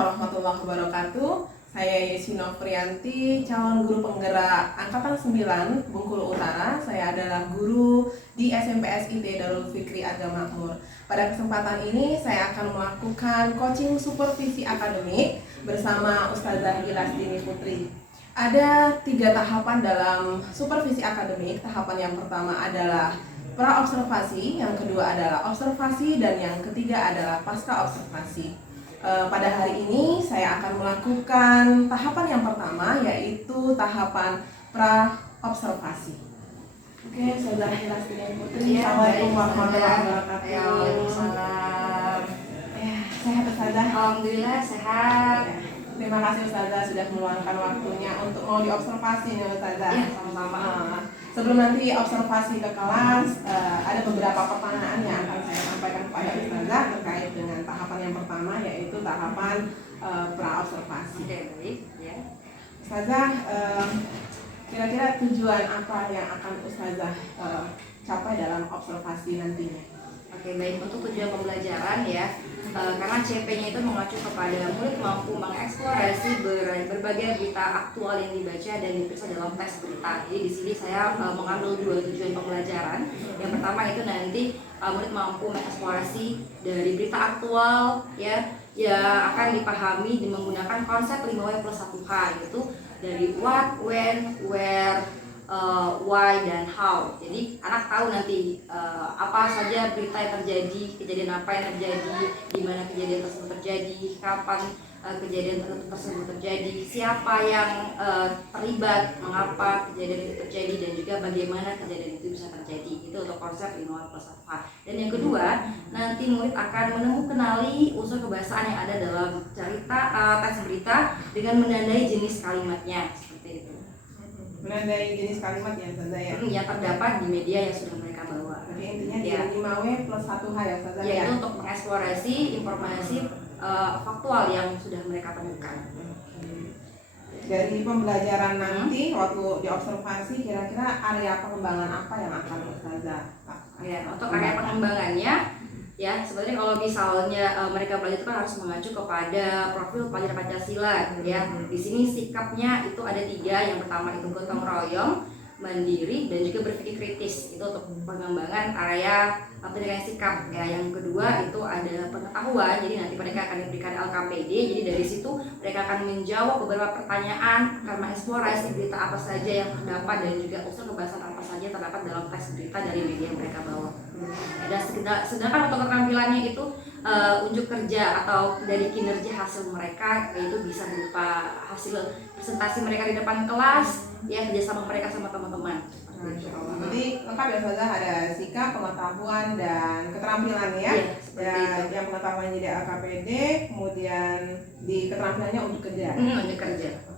warahmatullahi wabarakatuh. Saya Yesi Novrianti, calon guru penggerak Angkatan 9 Bengkulu Utara. Saya adalah guru di SMP SIT Darul Fikri Agama Makmur. Pada kesempatan ini saya akan melakukan coaching supervisi akademik bersama Ustazah Gilasdini Putri. Ada 3 tahapan dalam supervisi akademik. Tahapan yang pertama adalah pra-observasi, yang kedua adalah observasi, dan yang ketiga adalah pasca observasi. Pada hari ini saya akan melakukan tahapan yang pertama, yaitu tahapan pra-observasi. Oke, Ustazah Gilasdini Putri. Assalamualaikum warahmatullahi wabarakatuh. Waalaikumsalam. Sehat Ustazah? Alhamdulillah sehat. Terima kasih Ustazah sudah meluangkan waktunya untuk mau diobservasi nih Ustazah. Ya, sama-sama. Sebelum nanti observasi ke kelas, ada beberapa pertanyaan yang akan saya sampaikan kepada Ustazah terkait dengan tahapan yang pertama, yaitu tahapan pra-observasi. Oke, baik. Ya. Ustazah, kira-kira tujuan apa yang akan Ustazah capai dalam observasi nantinya? Oke, baik. Untuk tujuan pembelajaran ya, karena CP-nya itu mengacu kepada murid mampu mengeksplorasi berbagai berita aktual yang dibaca dan diperiksa dalam tes berita. Jadi di sini saya mengambil 2 tujuan pembelajaran. Yang pertama itu nanti murid mampu mengeksplorasi dari berita aktual ya yang akan dipahami dengan menggunakan konsep 5W+1H, yaitu dari what, when, where, why, dan how. Jadi anak tahu nanti apa saja berita yang terjadi, kejadian apa yang terjadi, di mana kejadian tersebut terjadi, kapan kejadian tersebut terjadi, siapa yang terlibat, mengapa kejadian itu terjadi, dan juga bagaimana kejadian itu bisa terjadi. Itu untuk konsep 5W+1H. Dan yang kedua, nanti murid akan mengenali unsur kebahasaan yang ada dalam cerita teks berita dengan menandai jenis kalimatnya, seperti itu. Menandai jenis kalimat ya Ustazah ya? Yang terdapat di media yang sudah mereka bawa. Jadi intinya di Ya. 5W+1H ya Ustazah ya? Yaitu untuk mengeksplorasi informasi faktual yang sudah mereka temukan. Dari pembelajaran nanti waktu diobservasi, kira-kira area pengembangan apa yang akan Ustazah lakukan? Ya, untuk area pengembangannya ya sebenarnya kalau misalnya mereka belajar itu kan harus mengacu kepada profil pelajar Pancasila ya. Di sini sikapnya itu ada 3. Yang pertama itu gotong royong, mandiri, dan juga berpikir kritis. Itu untuk pengembangan area pendidikan sikap ya. Yang kedua itu ada pengetahuan. Jadi nanti mereka akan diberikan LKPD. Jadi dari situ mereka akan menjawab beberapa pertanyaan, akan mengeksplorasi berita apa saja yang terdapat dan juga unsur kebahasan apa saja terdapat dalam teks berita dari media yang mereka bawa. Dan sedangkan untuk keterampilannya itu unjuk kerja atau dari kinerja hasil mereka, yaitu bisa berupa hasil presentasi mereka di depan kelas ya, kerjasama mereka sama teman-teman. Masya Allah. Jadi lengkap ya Ustazah, ada sikap, pengetahuan, dan keterampilan ya. Ya, Yang pengetahuan jadi LKPD, kemudian di keterampilannya untuk kerja. Unjuk kerja.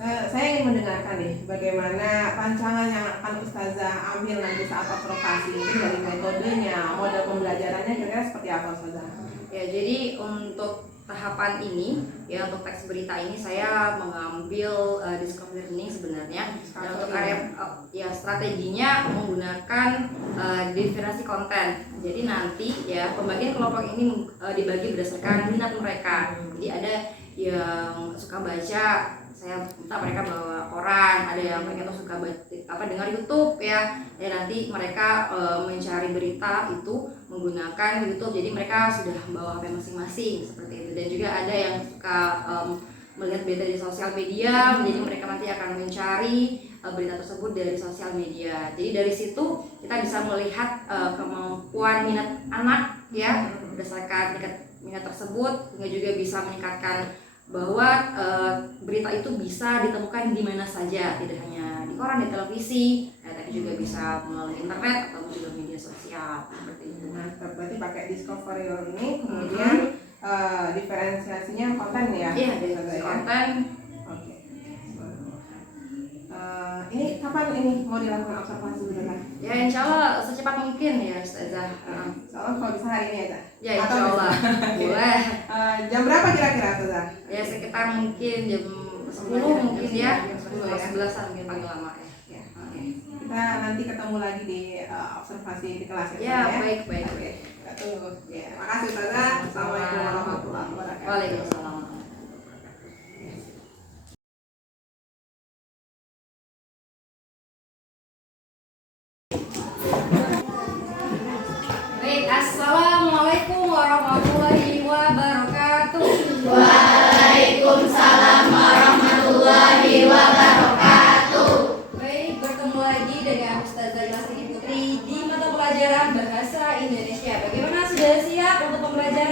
Saya ingin mendengarkan nih bagaimana rancangan yang akan Ustazah ambil nanti saat observasi, itu dari metodenya, model pembelajarannya kira-kira seperti apa Ustazah? Ya, jadi untuk tahapan ini ya, untuk teks berita ini saya mengambil discovery learning sebenarnya. Dan untuk area ya strateginya menggunakan diferensiasi konten. Jadi nanti ya pembagian kelompok ini dibagi berdasarkan minat mereka. Jadi ada yang suka baca, saya minta mereka bawa koran, ada yang mereka tuh suka dengar YouTube ya. Dan nanti mereka mencari berita itu menggunakan YouTube. Jadi mereka sudah bawa HP masing-masing seperti itu. Dan juga ada yang suka melihat berita di sosial media. Jadi mereka nanti akan mencari berita tersebut dari sosial media. Jadi dari situ kita bisa melihat kemampuan minat anak ya berdasarkan minat tersebut, hingga juga bisa meningkatkan bahwa berita itu bisa ditemukan di mana saja, tidak hanya di koran, di televisi, tapi juga bisa melalui internet atau juga media sosial seperti itu. Nah, berarti pakai discovery learning, kemudian diferensiasinya konten ya? Iya, dari konten. Oke. Ini kapan ini mau dilakukan observasi beneran? Ya, insya Allah secepat mungkin ya Ustazah. Soalnya kalau bisa hari ini ya, Zah? Ya, insya Allah boleh. Jam berapa kira-kira, Zah? Ya, sekitar mungkin jam 10 mungkin ya, 11-an mungkin paling lama ya. Kita nanti ketemu lagi di observasi di kelas ya. Baik. Oke, kita tunggu. Ya, makasih Ustazah. Assalamualaikum warahmatullahi wabarakatuh. Waalaikumsalam.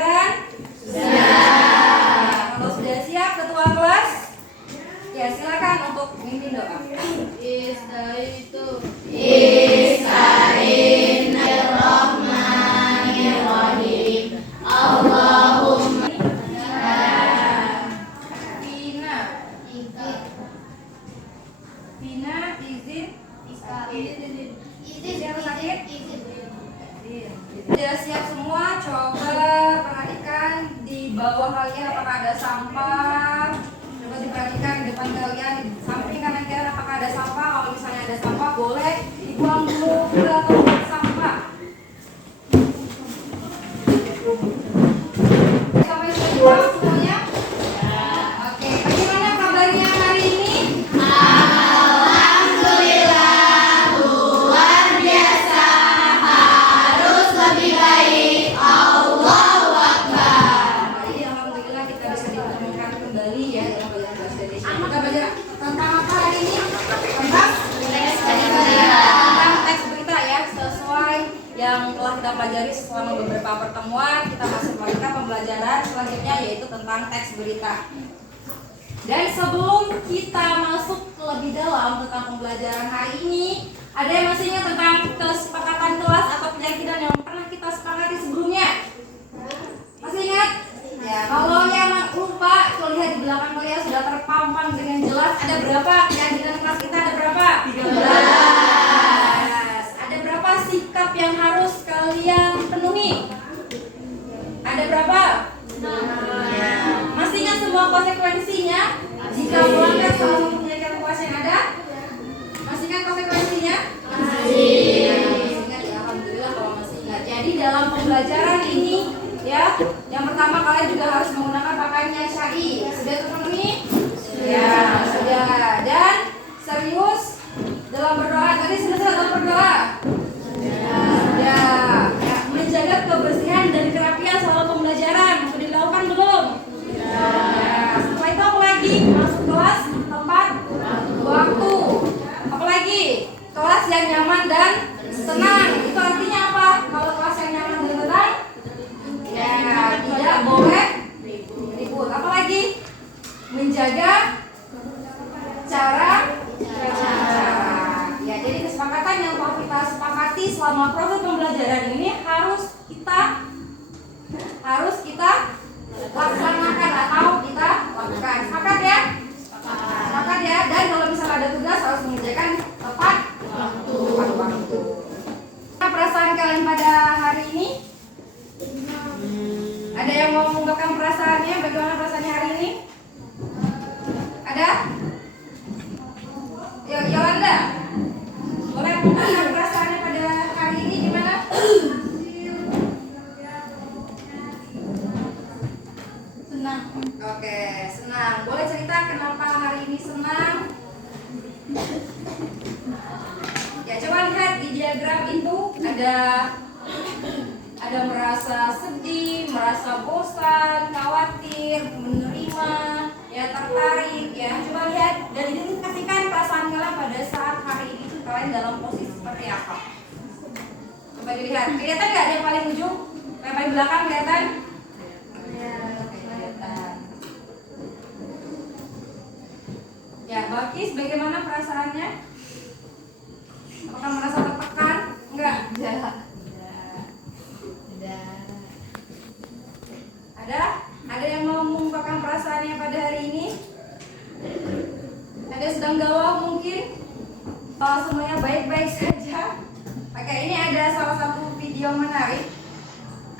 pembelajaran? Sudah. Kalau sudah siap ketua kelas? Ya, silakan untuk memimpin doa. Bismillahirrahmanirrahim. Allahumma Vina izin harus sakit. Sudah siap semua? Coba perhatikan di bawah kalian apakah ada sampah. Coba diperhatikan di depan kalian, di samping kanan kalian apakah ada sampah. Kalau misalnya ada sampah boleh dibuang dulu ke tempat sampah. Sampai sudah dibuang semuanya? Oke, bagaimana kabarnya hari ini? Jadi alhamdulillah kita bisa ditemukan kembali ya dalam pelajaran bahasa Indonesia. Kita belajar tentang apa hari ini? Tentang teks berita ya, sesuai yang telah kita pelajari selama beberapa pertemuan. Kita masih melanjutkan pembelajaran selanjutnya yaitu tentang teks berita. Dan sebelum kita masuk lebih dalam tentang pembelajaran hari ini, ada yang masih ingat tentang kesepakatan kelas atau keyakinan yang pernah kita sepakati sebelumnya? Masih ingat? Ya, kalau yang lupa, kalau lihat di belakang kalian sudah terpampang dengan jelas. Ada berapa keyakinan kelas kita? Ada berapa? 13. Ada berapa sikap yang harus kalian penuhi? Ada berapa? Ya. Masih ingat semua konsekuensinya? Jika melanggar salah satu keyakinan kelas yang ada? Masih ingat konsekuensinya? Masih ingat ya, alhamdulillah kalau masih ingat. Jadi dalam pembelajaran ini ya, yang pertama kalian juga harus menggunakan pakaiannya syar'i. Sudah terpenuhi? Sudah. Dan serius dalam berdoa. Tadi selesai dalam berdoa? Sudah. Ya, menjaga kebersihan dan kerapian selama pembelajaran. Sudah dilakukan belum? Ya. Setelah itu apa lagi? Masuk kelas tepat waktu. Apalagi? Kelas yang nyaman dan senang. Itu artinya apa? Kalau kelas yang nyaman dan tenang? Ya, tidak boleh ribut. Apalagi? Menjaga cara. Ya, jadi kesepakatan yang telah kita sepakati selama proses pembelajaran ini harus kita laksanakan atau kita lakukan. Sepakat ya? Sepakat ya. Dan kalau misalnya ada tugas harus mengerjakan tepat waktu. Apa perasaan kalian pada hari ini? Ada yang mau mengungkapkan perasaannya? Bagaimana perasaannya hari ini? Ada? Yolanda, boleh mengungkapkan perasaannya pada hari ini gimana? Senang. Oke, senang. Boleh cerita kenapa hari ini senang? Ya, coba lihat di diagram itu ada merasa sedih, merasa bosan, khawatir, menerima, ya tertarik, ya. Coba lihat dan identifikasikan perasaan kalian pada saat hari ini tuh kalian dalam posisi seperti apa. Coba dilihat, kelihatan nggak yang paling ujung? Yang paling belakang kelihatan? Ya, kelihatan. Ya, Bakis, bagaimana perasaannya? Apakah merasa tertekan? Enggak. Ada yang mau mengungkapkan perasaannya pada hari ini? Ada sedang galau mungkin? Kalau semuanya baik-baik saja. Oke, ini ada salah satu video menarik.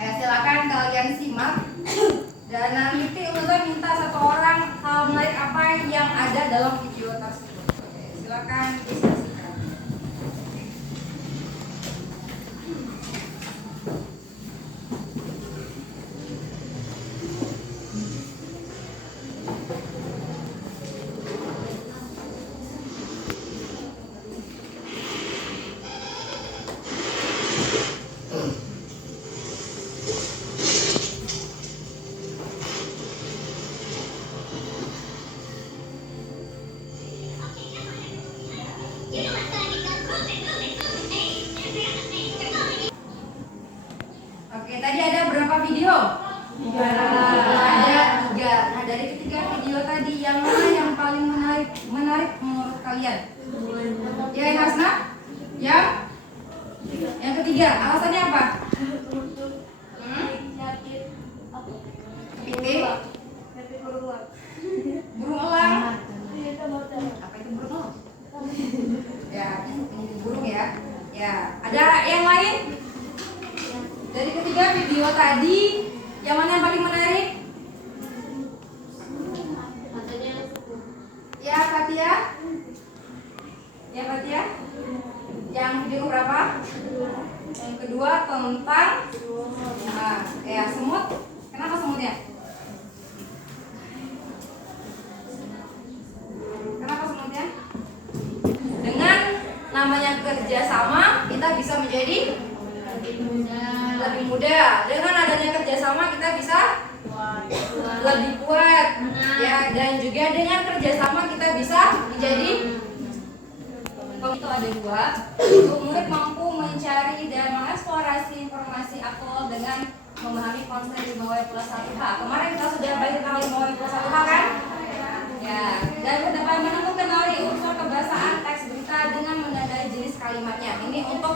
Ayo silakan kalian simak. Dan nanti Ustaz minta satu orang hal menarik apa yang ada dalam video tersebut. Oke, silakan disaksikan. kalian? Ya, Hasna? Yang ketiga, alasannya apa? Titik burung elang. Apa itu burung elang? Ya, ini burung ya. Ya, ada yang lain? Dari ketiga video tadi, yang mana yang paling menarik? Ya, Fatia? Ya, Fatia? Yang video berapa? Yang kedua tentang semut. Kenapa semutnya? Kenapa semutnya? Dengan namanya kerjasama kita bisa menjadi lebih mudah. Dengan adanya kerjasama kita bisa lebih kuat, ya. Dan juga dengan kerjasama kita bisa menjadi. Itu ada dua. Untuk murid mampu mencari dan mengeksplorasi informasi aktual dengan memahami konsep Himawi plus 1H. Kemarin kita sudah belajar tentang Himawi plus 1H kan? Ya. Dan dapat menemukan teori unsur kebahasaan teks berita dengan menandai jenis kalimatnya. Ini untuk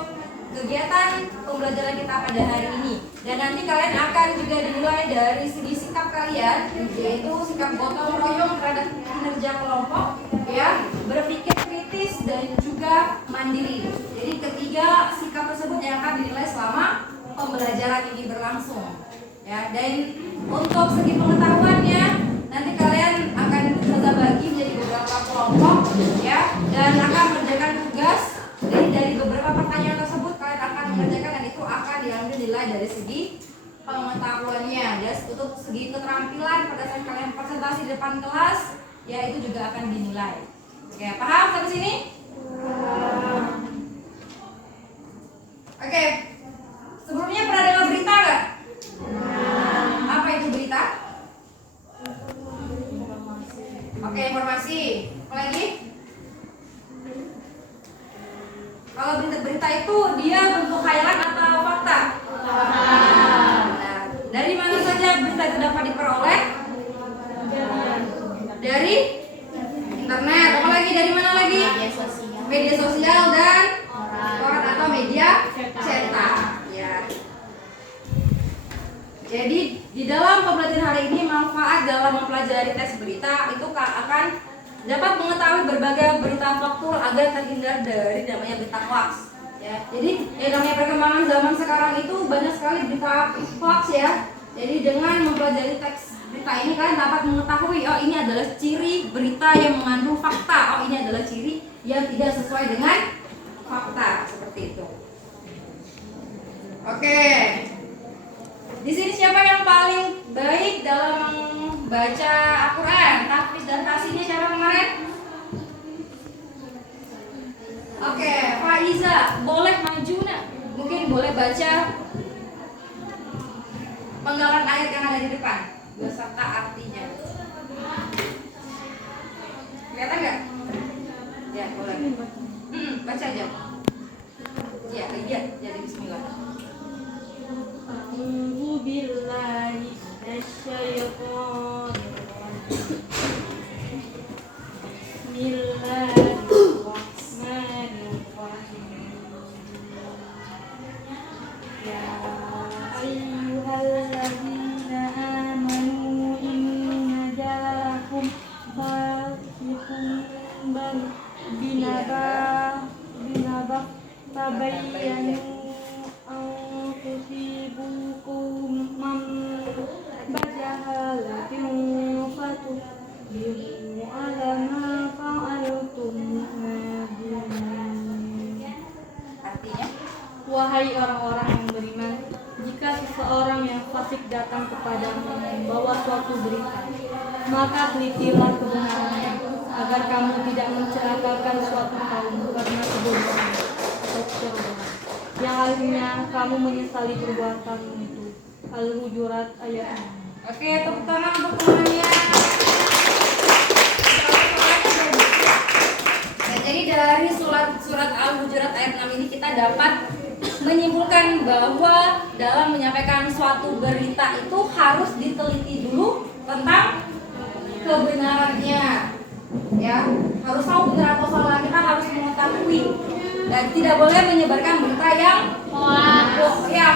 kegiatan pembelajaran kita pada hari ini. Dan nanti kalian akan juga dinilai dari segi sikap kalian, yaitu sikap gotong royong terhadap kinerja kelompok, ya, berpikir kritis dan juga mandiri. Jadi ketiga sikap tersebut yang akan dinilai selama pembelajaran ini berlangsung. Ya, dan untuk segi pengetahuannya nanti kalian akan bisa bagi menjadi beberapa kelompok, ya, dan akan mengerjakan tugas. Jadi dari beberapa pertanyaan tersebut kalian akan mengerjakan dan itu akan diambil nilai dari segi pengetahuannya. Dan untuk segi keterampilan pada saat kalian presentasi di depan kelas, ya itu juga akan dinilai. Oke, paham sampai sini? Oke. Sebelumnya pernah dengar berita nggak? Apa itu berita? Oke, informasi. Apa lagi? Kalau berita itu dia bentuk highlight atau fakta? Nah, dari mana saja berita itu dapat diperoleh? Dari internet. Apa lagi? Dari mana lagi? Media sosial dan koran atau media cetak. Ya. Jadi di dalam pembelajaran hari ini manfaat dalam mempelajari teks berita itu akan dapat mengetahui berbagai berita faktual agar terhindar dari namanya berita hoax. Ya, jadi namanya perkembangan zaman sekarang itu banyak sekali berita hoax ya. Jadi dengan mempelajari teks berita ini kalian dapat mengetahui oh ini adalah ciri berita yang mengandung fakta, oh ini adalah ciri yang tidak sesuai dengan fakta seperti itu. Oke. Di sini siapa yang paling baik dalam baca Al-Quran? Tahfiz dan kasihnya siapa kemarin? Oke, Faiza, boleh maju nak? Mungkin boleh baca penggalan ayat yang ada di depan beserta artinya. Kelihatan nggak? Ya, boleh. Baca aja. Ya, lihat. Jadi bismillah. A'udzu billahi minasyaitonir rajim. Bismillahirrahmanirrahim. Ya ayyuhalladzina amanu inna ja'akum fasiqun binaba tabayyanu tusibukum bajahalatin fatubiru ala ma fa'altum nadimin. Artinya? Wahai orang-orang yang beriman, jika seseorang yang fasik datang kepadamu membawa suatu berita, maka telitilah kebenarannya, agar kamu tidak mencelakakan suatu kaum karena kebodohan atau kecerobohan, yang akhirnya kamu menyesali perbuatanmu itu. Al-Hujurat ayat 6. Oke, tepuk tangan untuk temannya. Ya, jadi dari surat Al-Hujurat ayat 6 ini kita dapat menyimpulkan bahwa dalam menyampaikan suatu berita itu harus diteliti dulu tentang kebenarannya. ya harus tahu benar atau salah, kita harus mengetahui dan tidak boleh menyebarkan berita yang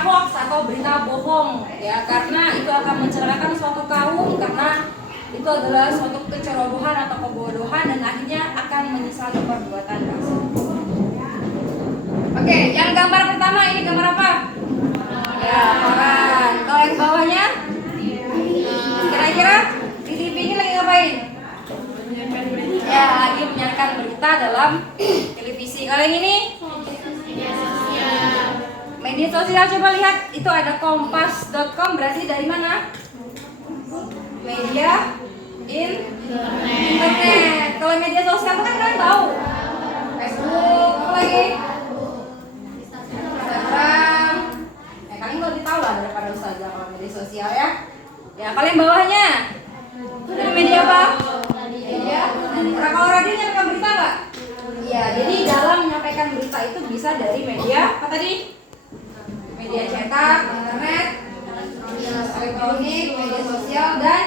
hoax atau berita bohong ya, karena itu akan mencelakakan suatu kaum, karena itu adalah suatu kecerobohan atau kebodohan dan akhirnya akan menyesali perbuatan tersebut. Oke, yang gambar pertama ini gambar apa? Ya, koran. Kalau yang bawahnya? Kira-kira di TV ini lagi ngapain? Ya, lagi menyiarkan berita dalam televisi. Kalau yang ini? Media sosial, coba lihat. Itu ada kompas.com, berarti dari mana? Media internet. Kalau media sosial kan kalian tahu. Facebook, apa lagi? Instagram. Kalian lebih tahu lah daripada Ustazah kalau media sosial ya. Ya, kalian bawahnya. Dari media apa? Media. Nah, kalau radio nyampaikan berita nggak? Iya, jadi dalam menyampaikan berita itu bisa dari media apa tadi? Media cetak, internet, elektronik, media sosial dan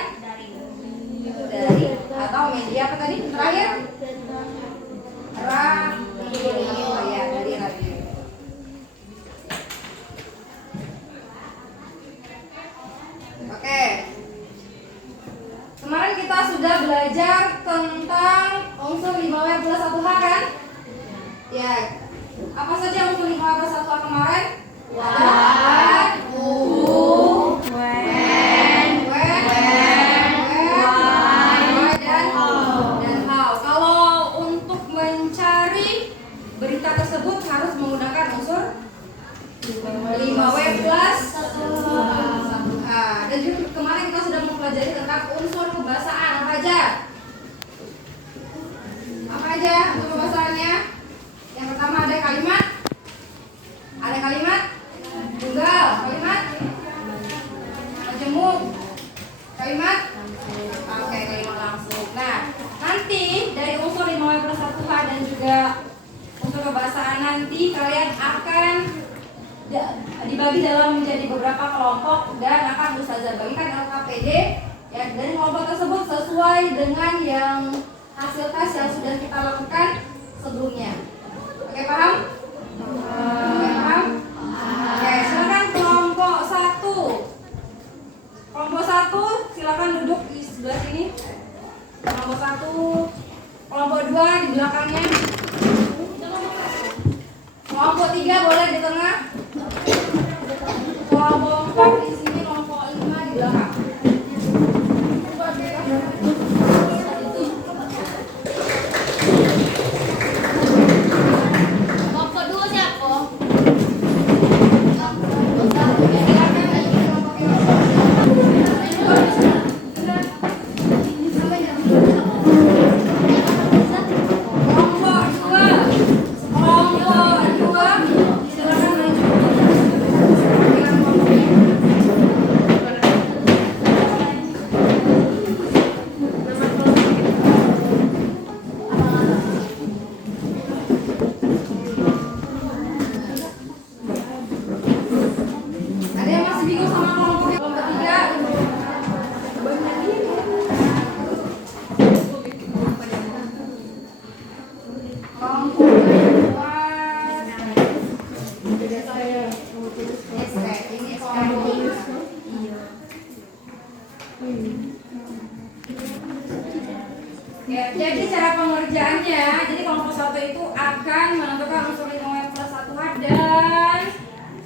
dari atau media apa tadi? Terakhir? Radio. Oh ya, dari radio. Oke. Kemarin kita sudah belajar tentang unsur 5W plus 1H kan? Ya. Apa saja unsur 5W plus 1H kemarin? What, who, when, why, dan how. Kalau untuk mencari berita tersebut harus menggunakan unsur 5W plus 1H. Dan juga kemarin kita sudah mempelajari tentang unsur kebahasaan. Apa aja? Apa aja unsur kebahasaannya? Yang pertama ada kalimat. Ada kalimat tunggal, kalimat majemuk, kalimat kalimat langsung. Nah, nanti dari unsur 5W plus 1H dan juga unsur kebahasaan nanti kalian akan dibagi dalam menjadi beberapa kelompok dan akan Ustazah bagikan LKPD ya, dari kelompok tersebut sesuai dengan yang hasil tes yang sudah kita lakukan sebelumnya. Oke, paham? Paham? Oke, silakan kelompok 1. Kelompok 1 silakan duduk di sebelah sini. Kelompok 1, kelompok 2 di belakangnya. Kelompok 3 boleh di tengah. Kelompok 4 di sini, kelompok 5 di belakang. Kelompok 2 siapa? Ada yang masih bingung sama kelompok 3? Kelompok kedua. Ini kelompok. Ya, jadi cara pengerjaannya, jadi kelompok 1 itu akan menentukan unsur 5W plus 1H dan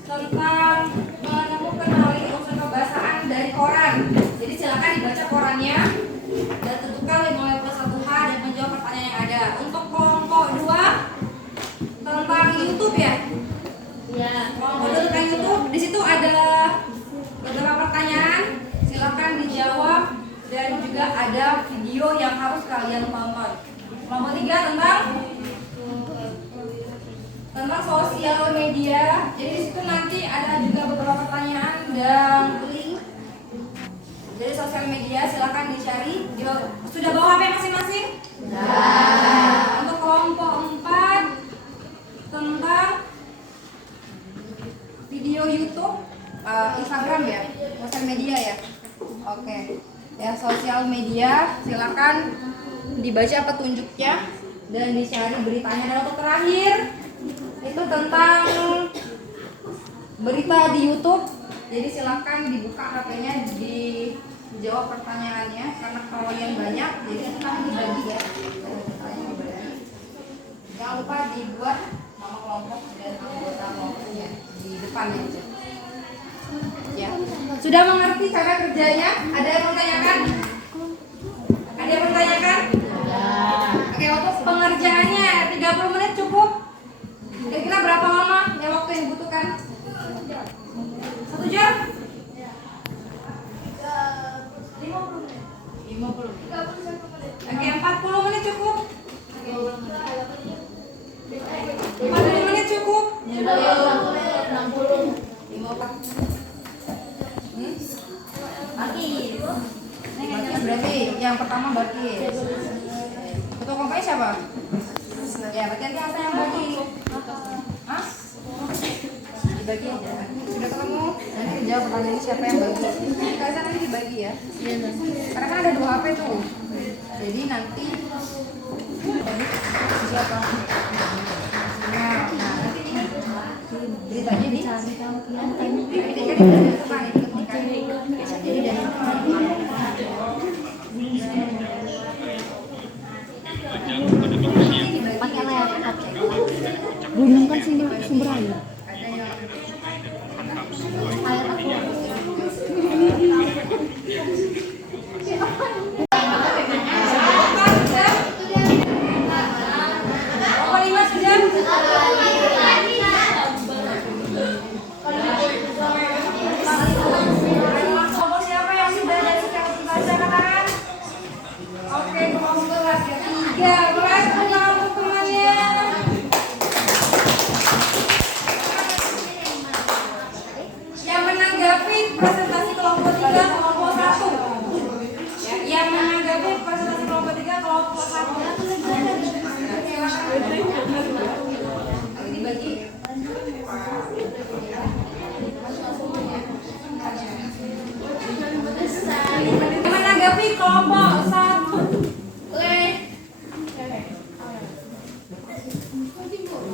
tentang menemukan unsur kebahasaan dari koran. Jadi silakan dibaca korannya dan tentukan 5W plus 1H dan menjawab pertanyaan yang ada. Untuk kelompok 2 tentang YouTube ya. Ya. Kelompok 2 tentang YouTube, di situ ada beberapa pertanyaan, silakan dijawab dan juga ada video yang harus kalian tonton. Kelompok 3 tentang sosial media. Jadi di situ nanti ada juga beberapa pertanyaan dan link. Jadi sosial media silakan dicari. Sudah bawa HP masing-masing? Sudah. Untuk kelompok 4 tentang video YouTube, Instagram ya, sosial media ya. Oke. Ya, sosial media silakan dibaca petunjuknya dan dicari beritanya. Dan untuk terakhir itu tentang berita di YouTube. Jadi silakan dibuka HP-nya, dijawab pertanyaannya karena kalau yang banyak jadi nanti kami dibagi ya. Jangan lupa dibuat nama kelompok dan anggota kelompoknya di depannya aja. Ya. Sudah mengerti cara kerjanya? Ada yang mau tanyakan? Ada yang mau tanyakan? Oke, untuk pengerjaannya 30 menit cukup? Kira-kira berapa lama yang waktu yang dibutuhkan? 1 jam? 50. Oke, 40 menit cukup? 40 menit cukup? 60. 50. Bakis. Bakis berarti yang pertama Bakis. Ketua kelompoknya siapa? Ya, berarti nanti apa yang bagi? Hah? Dibagi aja. Sudah ketemu? Nanti dijawab pertanyaan siapa yang bagi. Kalian nanti dibagi ya. Karena kan ada 2 HP tuh. Jadi nanti siapa? Nah, nanti ini beritanya di Gunung kan sini sumber air. presentasi kelompok 3 kelompok 1. Ya, yang menanggapi presentasi kelompok 3 kelompok 1. Nanti dibagi. Menanggapi kelompok 1.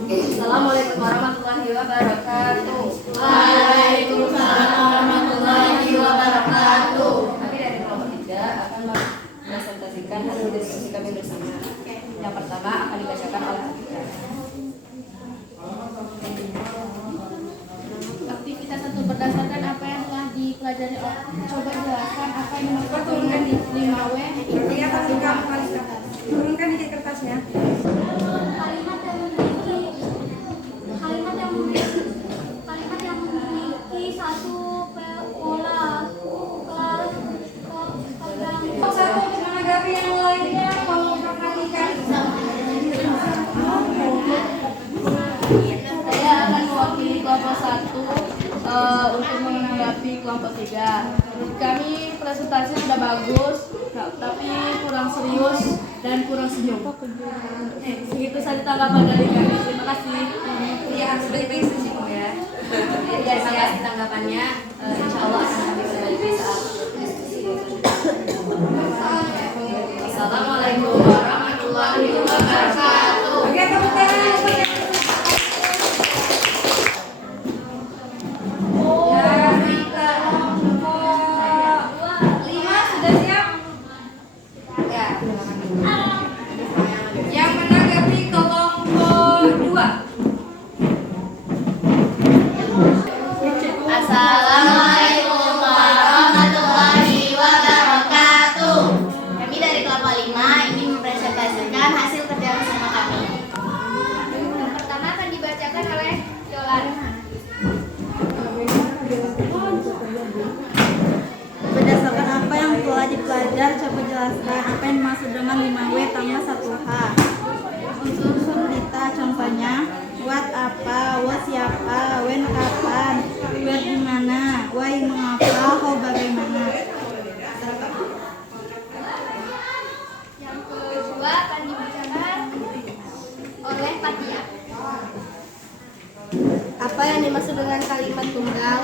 Assalamualaikum warahmatullahi wabarakatuh. Waalaikumsalam warahmatullahi wabarakatuh. Kami dari kelompok 3 akan mempresentasikan hasil diskusi kami bersama. Yang pertama akan dibacakan oleh Atika. Aktivitas 1 berdasarkan apa yang telah dipelajari. Coba jelaskan apa yang dimaksud dengan 5W. Iya, kasih kamu turunkan di kertasnya. Kalimat yang memiliki satu pola Satu untuk menanggapi yang lainnya mau perhatikan. Saya akan mewakili kelompok 1 untuk menanggapi kelompok 3. Menurut kami presentasinya sudah bagus, tapi kurang serius dan kurang senyum. Segitu saja tanggapan dari kami. Terima kasih. Iya, sudah dibagi sesimu ya. Ya, terima kasih tanggapannya. Insya Allah akan kami berbagi saat diskusi. Assalamualaikum warahmatullahi wabarakatuh. Oke, tepuk tangan. Ya, kita kelompok 5 sudah siap? Ya. Yang menanggapi kelompok 2. Assalamualaikum warahmatullahi wabarakatuh. Kami dari kelompok 5 ingin mempresentasikan hasil kerja bersama kami. Yang pertama akan dibacakan oleh Jolan. Berdasarkan apa yang telah dipelajari, coba jelaskan apa yang dimaksud dengan 5W tambah 1H. Unsur-unsur berita contohnya what apa, what siapa, when kapan, where di mana, why mengapa, how bagaimana. Yang kedua akan dibacakan oleh Fatia. Apa yang dimaksud dengan kalimat tunggal?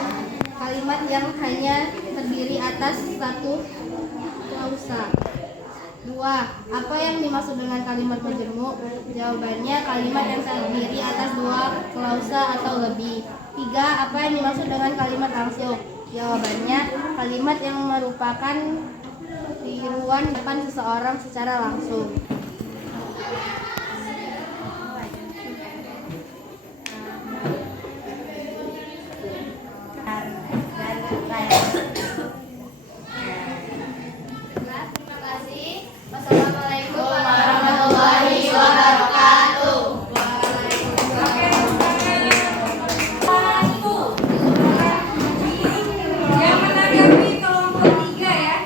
Kalimat yang hanya terdiri atas satu klausa. 2. siswa, apa yang dimaksud dengan kalimat majemuk? Jawabannya kalimat yang terdiri atas dua klausa atau lebih. 3. Apa yang dimaksud dengan kalimat langsung? Jawabannya kalimat yang merupakan tiruan depan seseorang secara langsung. Terima kasih. Wassalamualaikum warahmatullahi wabarakatuh. Yang menanggapi kelompok 3 ya.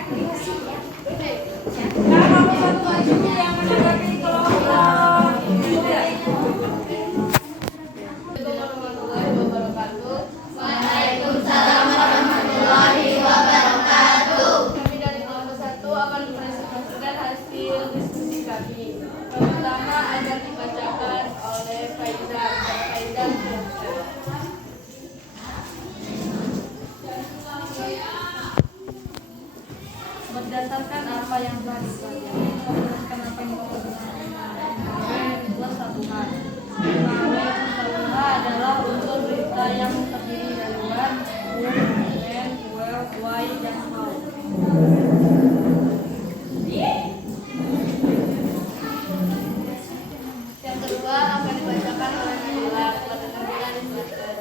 Sekarang kelompok 1 maju yang menanggapi kelompok 3. Warahmatullahi wabarakatuh. Waalaikumsalam warahmatullahi wabarakatuh. Kami dari kelompok 1 akan mempresentasikan hasil diskusi kami. Pertama akan dibacakan oleh Faizal. Faizal, silakan. Berdasarkan apa yang telah dipelajari, berdasarkan apa yang telah dipelajari, buat satu hal. Satu hal adalah unsur berita yang terdiri dari when, where, why, dan how. Yang kedua akan dibacakan oleh Nabila. Nabila disilakan.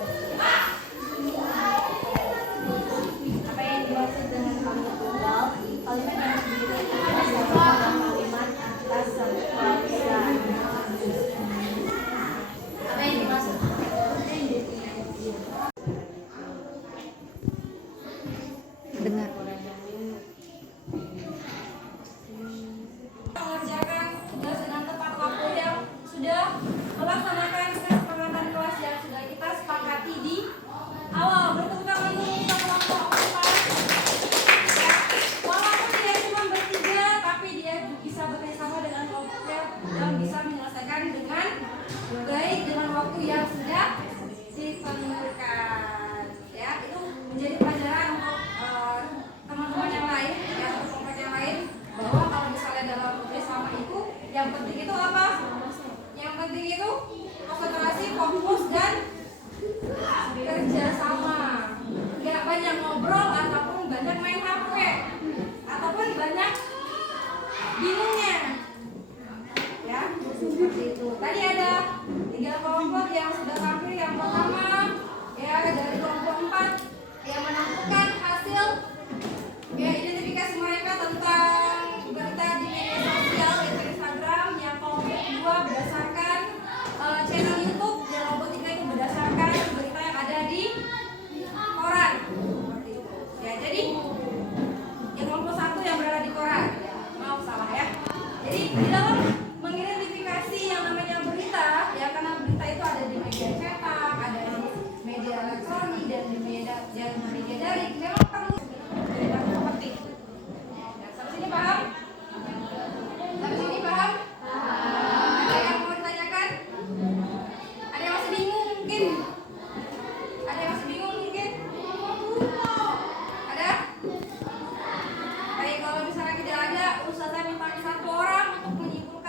Apa yang dimaksud dengan kalimat tunggal? Kalimat yang terdiri atas dua kalimat atas satu klausa. Apa yang dimaksud? Mengerjakan tugas dengan tepat waktu yang sudah melaksanakan kesepakatan kelas yang sudah kita sepakati di awal. Bertepuk tangan dulu untuk kelompok 4. Ya, walaupun dia cuma bertiga, tapi dia bisa bekerjasama dengan kelompoknya dan bisa menyelesaikan dengan baik dengan waktu yang sudah ditentukan. Ya, itu menjadi pelajaran untuk teman-teman yang lain, ya, untuk kelompok yang lain, bahwa kalau misalnya dalam bersama itu yang penting itu apa? Yang penting itu konsentrasi, fokus, dan kerja sama. Gak banyak ngobrol ataupun banyak main HP ataupun banyak bingungnya. Ya, seperti itu. Tadi ada 3 kelompok yang sudah tampil. Yang pertama ya dari kelompok 4 yang menentukan hasil ya identifikasi mereka tentang berita di media sosial yaitu Instagram. Yang kelompok 2 berdasarkan channel YouTube, dan kelompok 3 itu berdasarkan berita yang ada di koran. Seperti itu. Ya, jadi yang kelompok 1 yang berada di koran. Maaf salah ya. Jadi di dalam mengidentifikasi yang namanya berita, ya karena berita itu ada di media cetak, ada di media elektronik, dan di media daring. Memang perlu penting. Ya, sampai sini paham? Sampai sini paham? Ada yang mau ditanyakan? Ada yang masih bingung mungkin? Ada yang masih bingung mungkin? Ada? Baik, kalau misalnya tidak ada, Ustazah minta 1 orang untuk menyimpulkan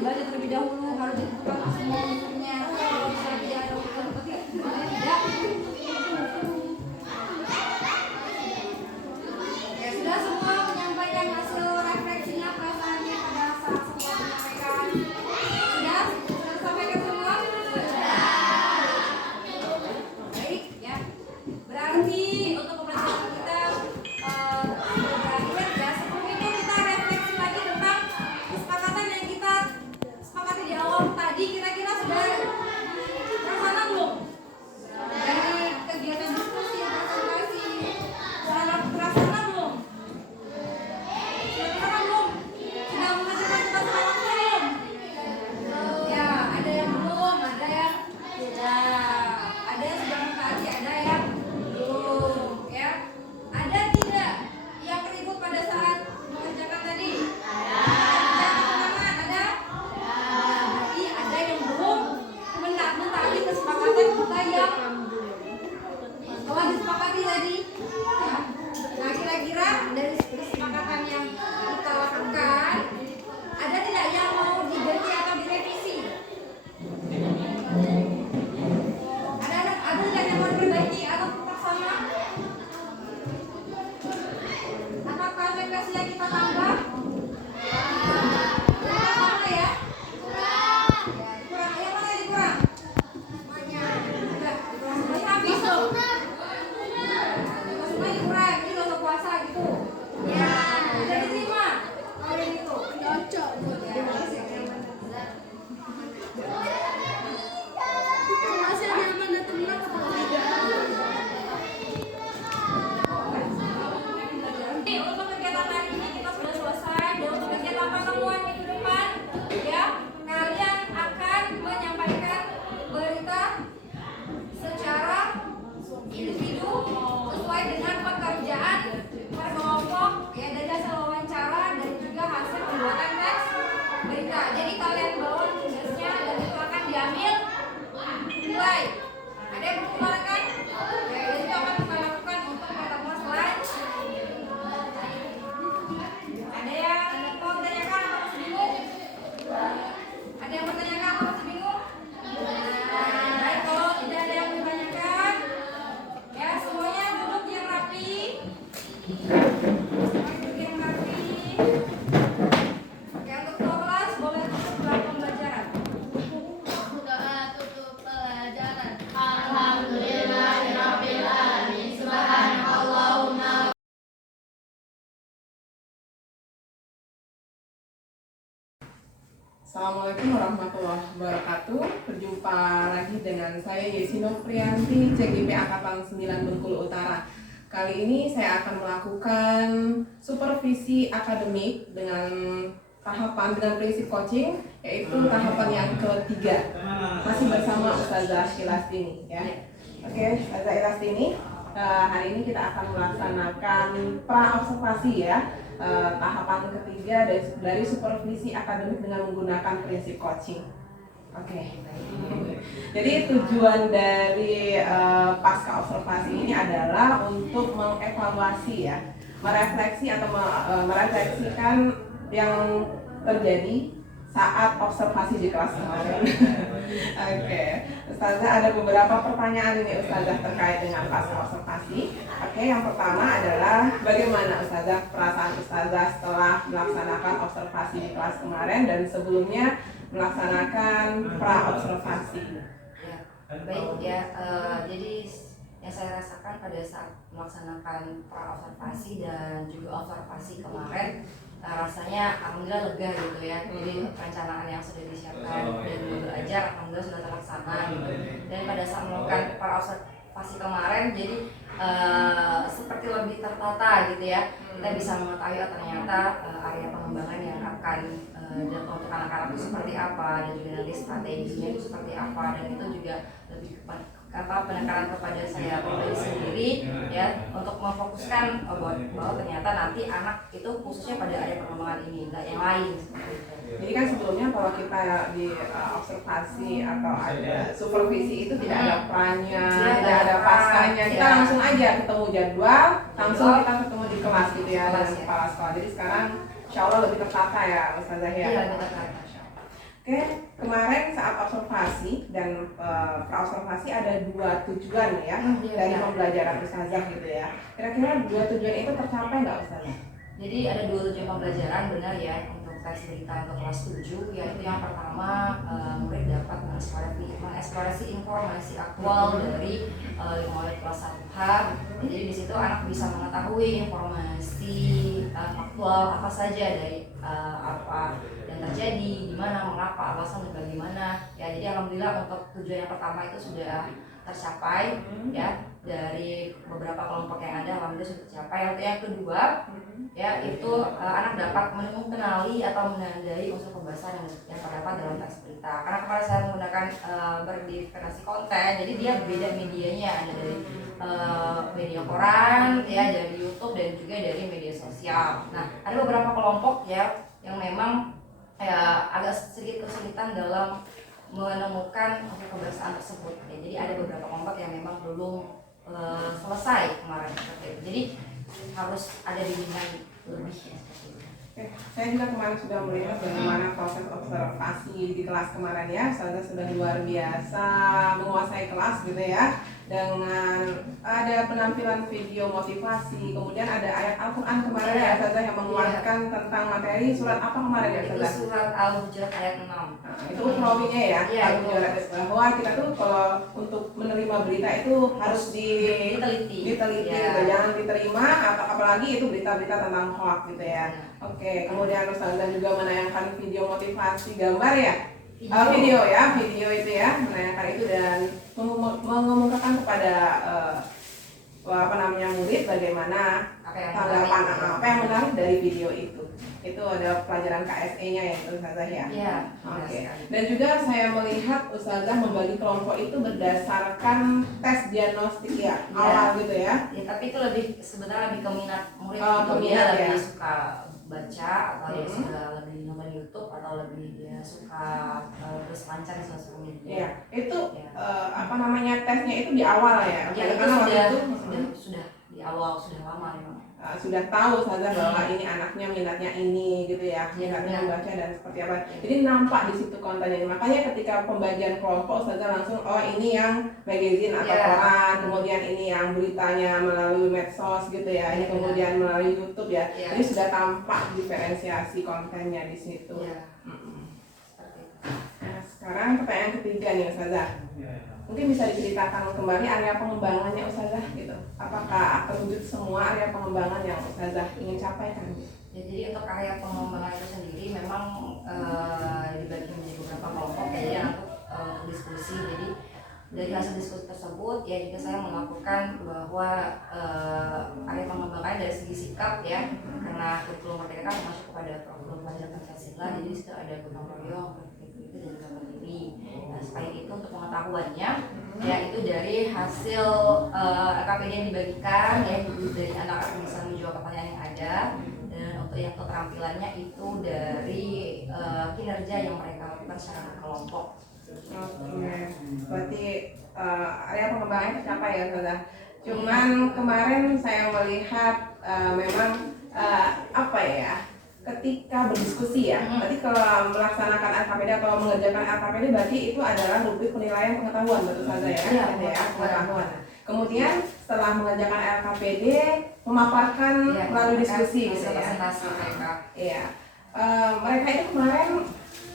dibaca terlebih dahulu, harus ditentukan semua unsurnya. Kalau misalnya tidak ada unsur seperti tidak. Ya sudah semua menyampaikan hasil refleksinya, perasaannya pada saat semua menyampaikan. Sudah disampaikan semua? Baik ya. Berarti untuk pembelajaran kita berakhir ya. Sebelum itu kita refleksi lagi tentang kesepakatan yang kita sepakati di awal tadi. Kira-kira sudah terlaksana belum? Dari kegiatan diskusi yang presentasi sudah terlaksana belum? Sudah terlaksana belum? Sudah mengajarkan tugas kelompok belum? Ya, ada yang belum, ada yang sudah. Ada yang sudah mentaati, ada yang belum, ya. Ada tidak yang ribut pada saat mengerjakan tadi? Ada. Ada? Berarti ada yang belum mentaati kesepakatan kita yang telah disepakati tadi. Ya. Nah, kira-kira dari kesepakatan yang kita lakukan, ada tidak yang mau diganti atau direvisi? Ada tidak yang mau diperbaiki atau tetap sama? Apakah refleksi yang kita tambah? Tetap sama ya? Kurang. Yang mana yang kurang? Sudah habis tuh. Semua kurang, ini gak usah puasa gitu. Ya, udah diterima. Kalau yang itu cocok. Masih nyaman dan tenang atau tidak? Oke, untuk kegiatan hari ini kita sudah selesai. Dan untuk kegiatan pertemuan minggu depan, ya, kalian akan menyampaikan berita secara individu sesuai dengan pekerjaan per kelompok, ya, dari hasil wawancara dan juga hasil pembuatan teks berita. Jadi kalian bawa tugasnya dan itu akan diambil nilai. Ada yang mengeluarkan? Ya, dan itu akan kita lakukan untuk pertemuan selanjutnya. Ada yang mau menanyakan atau masih bingung? Ada yang bertanyakan atau masih bingung? Baik, kalau tidak ada yang ditanyakan, ya semuanya duduk yang rapi. Duduk yang rapi. Oke, untuk ketua kelas boleh tutup gelar pembelajaran. Doa tutup pelajaran. Assalamualaikum warahmatullahi wabarakatuh. Berjumpa lagi dengan saya Yesi Nofrianti, CGP Angkatan 9 Bengkulu Utara. Kali ini saya akan melakukan supervisi akademik dengan tahapan dengan prinsip coaching, yaitu tahapan yang ketiga. Masih bersama Ustazah Ilastini, ya. Oke, Ustazah Ilastini. Hari ini kita akan melaksanakan pra-observasi, ya. Tahapan ketiga dari supervisi akademik dengan menggunakan prinsip coaching. Oke. Jadi tujuan dari pasca observasi ini adalah untuk mengevaluasi, ya, merefleksi atau merefleksikan yang terjadi saat observasi di kelas kemarin. Oke, Ustazah ada beberapa pertanyaan ini Ustazah terkait dengan pasca observasi. Oke, yang pertama adalah bagaimana Ustazah perasaan Ustazah setelah melaksanakan observasi di kelas kemarin dan sebelumnya melaksanakan pra-observasi. Ya, baik ya. Jadi yang saya rasakan pada saat melaksanakan pra-observasi dan juga observasi kemarin, rasanya alhamdulillah lega gitu ya. Jadi perencanaan yang sudah disiapkan dan belajar alhamdulillah sudah terlaksana gitu. Dan pada saat melakukan pra-observasi kemarin, jadi seperti lebih tertata gitu ya. Kita bisa mengetahui ternyata area pengembangan yang akan dan untuk anak-anak itu seperti apa, dan juga nanti strateginya itu seperti apa, dan itu juga lebih penekanan kepada saya pribadi sendiri, ya, untuk memfokuskan bahwa ternyata nanti anak itu khususnya pada area pengembangan ini, enggak yang lain seperti itu. Jadi kan sebelumnya kalau kita di observasi atau ada supervisi itu tidak ada pranya, tidak ada paskanya, kita langsung aja ketemu jadwal, langsung kita ketemu di kelas gitu ya dengan kepala sekolah. Jadi sekarang insya Allah lebih tertata ya Ustazah ya. Iya, lebih tertata. Oke, kemarin saat observasi dan praobservasi ada 2 tujuan ya Iya, dari benar. pembelajaran Ustazah gitu ya. Kira-kira 2 tujuan itu tercapai nggak Ustazah? Jadi ada 2 tujuan pembelajaran benar ya untuk teks berita untuk kelas 7, yaitu yang pertama murid dapat mengeksplorasi informasi aktual dari 5 WIB kelas 1H. Jadi di situ anak bisa mengetahui informasi aktual apa saja dari apa yang terjadi, di mana, mengapa, alasan dan bagaimana. Ya, jadi alhamdulillah untuk tujuan yang pertama itu sudah tercapai ya, dari beberapa kelompok yang ada alhamdulillah sudah tercapai. Yang kedua ya itu anak dapat mengenali atau menandai unsur pembahasan yang terdapat dalam teks berita. Karena kemarin saya menggunakan berdifferensiasi konten, jadi dia beda medianya, ada dari media koran ya, dari YouTube dan juga dari media sosial. Nah, ada beberapa kelompok ya yang memang ya agak sedikit kesulitan dalam menemukan pembahasan tersebut. Ya, jadi ada beberapa kelompok yang memang belum selesai kemarin seperti itu. Jadi harus ada bimbingan lebih ya, seperti itu. Oke, saya juga kemarin sudah melihat bagaimana proses observasi di kelas kemarin ya. Ustazah sudah luar biasa menguasai kelas gitu ya. Dengan ada penampilan video motivasi, kemudian ada ayat Al-Quran kemarin ya Ustazah yang menguatkan tentang materi surat apa kemarin ya Itu Ustazah? surat Al-Hujurat ayat 6. Nah, itu ukrowinya ya, Iya, Al-Hujurat, bahwa kita tuh kalau untuk menerima berita itu harus Diteliti. diteliti Ya. gitu, jangan diterima apalagi itu berita-berita tentang hoax gitu ya. Oke, kemudian Ustazah juga menayangkan video motivasi gambar ya. Video itu ya, menayangkan itu dan mengemukakan kepada murid bagaimana tanggapan apa yang menarik dari video itu. Itu ada pelajaran KSE-nya ya Ustazah ya. Iya. Oke. Dan juga saya melihat Ustazah membagi kelompok itu berdasarkan tes diagnostik ya, awal gitu ya. Ya, tapi itu sebenarnya lebih ke minat murid. Oh, ke minat dia ya. lebih suka baca atau dia suka lebih nonton YouTube atau lebih dia suka berselancar di sosial media. Iya, itu Ya. tesnya itu di awal ya. Ya, itu Karena waktu itu sudah di awal, sudah lama memang. sudah tahu Ustazah bahwa ini anaknya minatnya ini gitu ya, minatnya Ya. membaca dan seperti apa. Jadi nampak di situ kontennya. Makanya ketika pembagian kelompok Ustazah langsung ini yang magazine atau Ya. koran, kemudian ini yang beritanya melalui medsos gitu ya, ini Ya, kemudian melalui YouTube ya. Ya. Jadi sudah tampak diferensiasi kontennya di situ. Ya. Mm-mm. Seperti itu. Nah, sekarang pertanyaan ketiga nih Ustazah. Mungkin bisa diceritakan kembali area pengembangannya Ustazah gitu. Apakah terwujud semua area pengembangan yang Ustazah ingin capaikan? Ya, jadi untuk area pengembangan itu sendiri memang dibagi menjadi beberapa kelompok ya untuk diskusi. Jadi dari hasil diskusi tersebut ya juga saya melakukan bahwa area pengembangan dari segi sikap ya, karena kurikulum Merdeka kan masuk kepada kurikulum pelajaran Pancasila, jadi situ ada gotong royong, itu dan juga mandiri. Nah, selain itu untuk pengetahuannya ya itu dari hasil LKPD yang dibagikan ya, dari anak-anak bisa menjawab pertanyaan yang ada, dan untuk yang keterampilannya itu dari kinerja yang mereka lakukan secara kelompok. Oke, berarti area pengembangannya tercapai ya Ustazah. Cuman kemarin saya melihat memang ketika berdiskusi ya, berarti kalau melaksanakan LKPD atau mengerjakan LKPD berarti itu adalah rubrik penilaian pengetahuan, betul saja ya kan? Iya, Ya, pengetahuan. Kemudian setelah mengerjakan LKPD memaparkan melalui diskusi gitu ya. Presentasi mereka. Iya. Mereka itu kemarin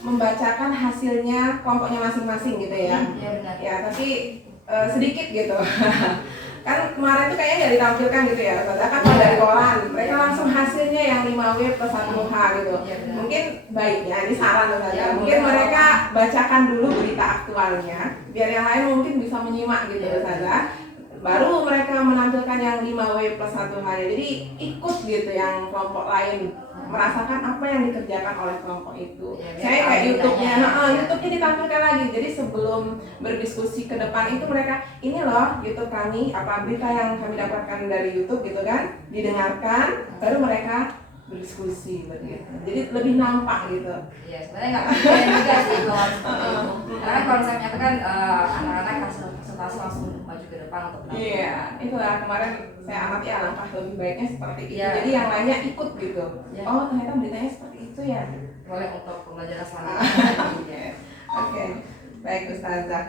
membacakan hasilnya kelompoknya masing-masing gitu ya. Iya, benar. Ya, tapi sedikit gitu. Kan kemarin tuh kayaknya nggak ditampilkan gitu ya, Ustazah kan dari koran. Mereka langsung hasilnya yang 5W plus 1H gitu. Iya, benar. Mungkin baiknya ini saran Ustazah. Ya, Mungkin benar. mereka bacakan dulu berita aktualnya, biar yang lain mungkin bisa menyimak gitu Iya. Ustazah. Baru mereka menampilkan yang 5W plus 1H. Jadi ikut gitu yang kelompok lain, merasakan apa yang dikerjakan oleh kelompok itu. Ya, Saya kayak YouTube-nya, beritanya. YouTube-nya ditampilkan lagi. Jadi sebelum berdiskusi ke depan itu mereka, ini loh YouTube kami, apa berita yang kami dapatkan dari YouTube gitu kan, didengarkan, baru mereka berdiskusi begitu. Jadi lebih nampak gitu. Iya, sebenarnya nggak kepikiran juga sih kalau seperti itu. Karena konsepnya itu kan anak-anak hasil presentasi langsung maju ke depan untuk menampilkan. Iya, itulah kemarin saya amati alangkah lebih baiknya seperti itu. Iya. Jadi yang lainnya ikut gitu. Iya. Oh ternyata beritanya seperti itu ya. Boleh untuk pembelajaran selanjutnya. Yes. Ustazah.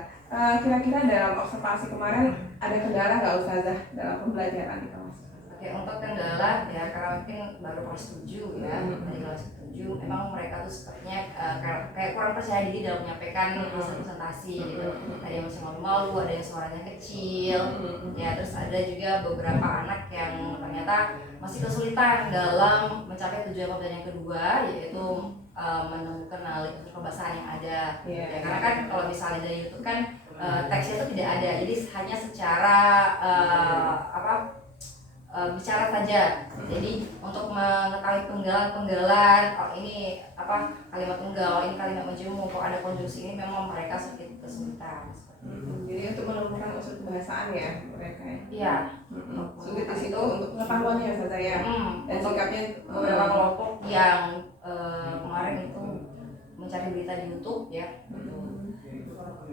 Kira-kira dalam observasi kemarin ada kendala nggak Ustazah dalam pembelajaran di kelas? Oke, untuk kendala ya karena mungkin baru kelas 7 ya, dari kelas 7 memang mereka tuh sepertinya kayak kurang percaya diri dalam menyampaikan hasil presentasi gitu. Ada yang masih malu-malu, ada yang suaranya kecil, ya terus ada juga beberapa anak yang ternyata masih kesulitan dalam mencapai tujuan pembelajaran yang kedua, yaitu menemukan unsur kebahasan yang ada. Ya, karena kan kalau misalnya dari YouTube kan teksnya itu tidak ada, jadi hanya secara bicara saja. Jadi untuk mengetahui penggalan, oh ini kalimat tunggal, oh ini kalimat menjemu, kok ada konjungsi ini, memang mereka sedikit kesulitan. Jadi untuk menemukan unsur kebahasaan ya mereka ya. Iya. Sulit di situ untuk pengetahuannya Ustazah ya. Dan sikapnya beberapa kelompok yang kemarin itu mencari berita di YouTube ya.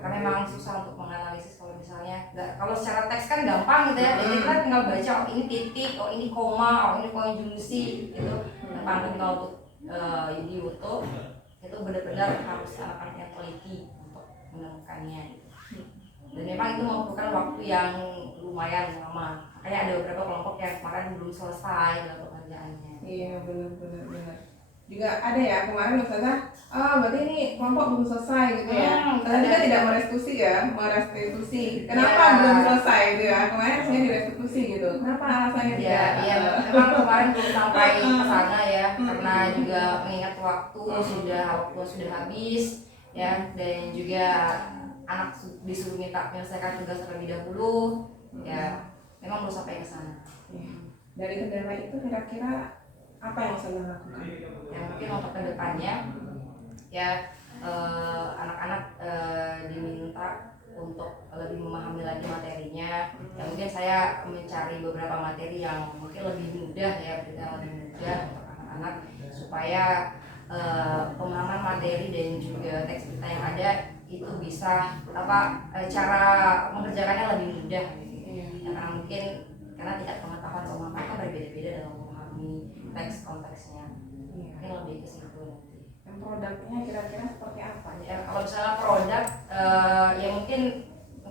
Karena memang susah untuk menganalisis kalau misalnya kalau secara teks kan gampang gitu ya, jadi kita tinggal baca oh ini titik, oh ini koma, oh ini konjungsi gitu. Tapi kalau untuk di YouTube itu benar-benar harus anak-anak yang teliti untuk menemukannya gitu. Dan memang itu membutuhkan waktu yang lumayan lama. Makanya ada beberapa kelompok yang kemarin belum selesai dalam pekerjaannya. Iya benar. Juga ada ya kemarin Ustazah, berarti ini kelompok belum selesai gitu ya. Ustazah juga tidak merestitusi. Kenapa belum selesai gitu ya? Kemarin saya direstitusi gitu. Kenapa alasannya tidak? Iya, memang kemarin belum sampai ke sana ya, karena juga mengingat waktu sudah habis ya, dan juga anak disuruh minta menyelesaikan tugas terlebih dahulu ya, memang belum sampai ke sana. Dari kendala itu kira-kira apa yang Ustazah lakukan? Ya mungkin untuk kedepannya ya anak-anak diminta untuk lebih memahami lagi materinya. Ya mungkin saya mencari beberapa materi yang mungkin lebih mudah ya, lebih mudah untuk anak-anak supaya pemahaman materi dan juga teks berita yang ada itu bisa cara mengerjakannya lebih mudah gitu. Ya, karena mungkin karena tingkat pengetahuan sama mereka berbeda-beda dalam memahami teks konteksnya. Mungkin lebih ke situ nanti. Yang produknya kira-kira seperti apa? Ya, kalau misalnya produk ya mungkin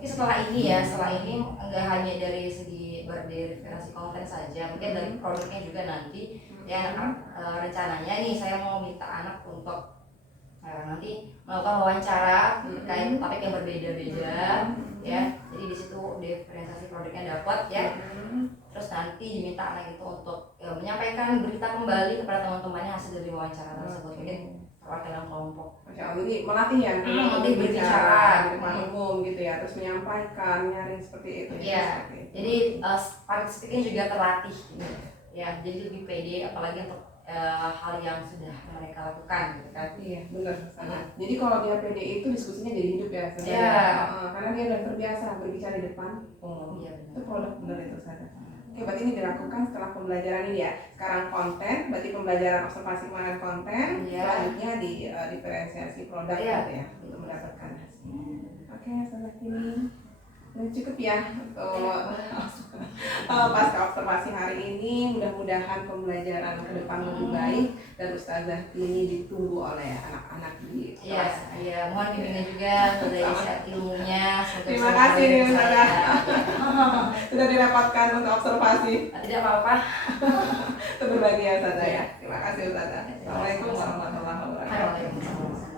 setelah ini enggak hanya dari segi berderifikasi konten saja, mungkin dari produknya juga nanti ya rencananya nih saya mau minta anak untuk nanti melakukan wawancara terkait topik yang berbeda-beda ya, jadi di situ diferensiasi produknya dapat ya. Terus nanti diminta anak itu untuk menyampaikan berita kembali kepada teman-temannya hasil dari wawancara tersebut, mungkin perwakilan kelompok. Masya Allah, jadi melatih ya, melatih berbicara di depan umum gitu ya, terus menyampaikan, nyaring seperti itu. Iya, jadi public speaking juga terlatih gitu. Ya, jadi lebih pede apalagi untuk hal yang sudah mereka lakukan gitu kan. Iya, benar. Jadi kalau dia pede itu diskusinya jadi hidup ya, Iya. Karena dia udah terbiasa berbicara di depan umum. Iya, benar. Itu produk benar itu saja. Oke, berarti ini dilakukan setelah pembelajaran ini ya. Sekarang konten, berarti pembelajaran observasi kemarin konten, selanjutnya di diferensiasi produk gitu ya, untuk mendapatkan hasil. Oke, sampai sini. Dan cukup ya pasca observasi hari ini. Mudah-mudahan pembelajaran ke depan lebih baik dan Ustazah ini ditunggu oleh anak-anak di kelas. Iya, mohon bimbingan juga dari ilmunya. Terima kasih nih Ustazah sudah direpotkan untuk observasi. Tidak apa-apa. Itu berbagi ya Ustazah ya. Terima kasih Ustazah. Assalamualaikum warahmatullahi wabarakatuh. Waalaikumsalam.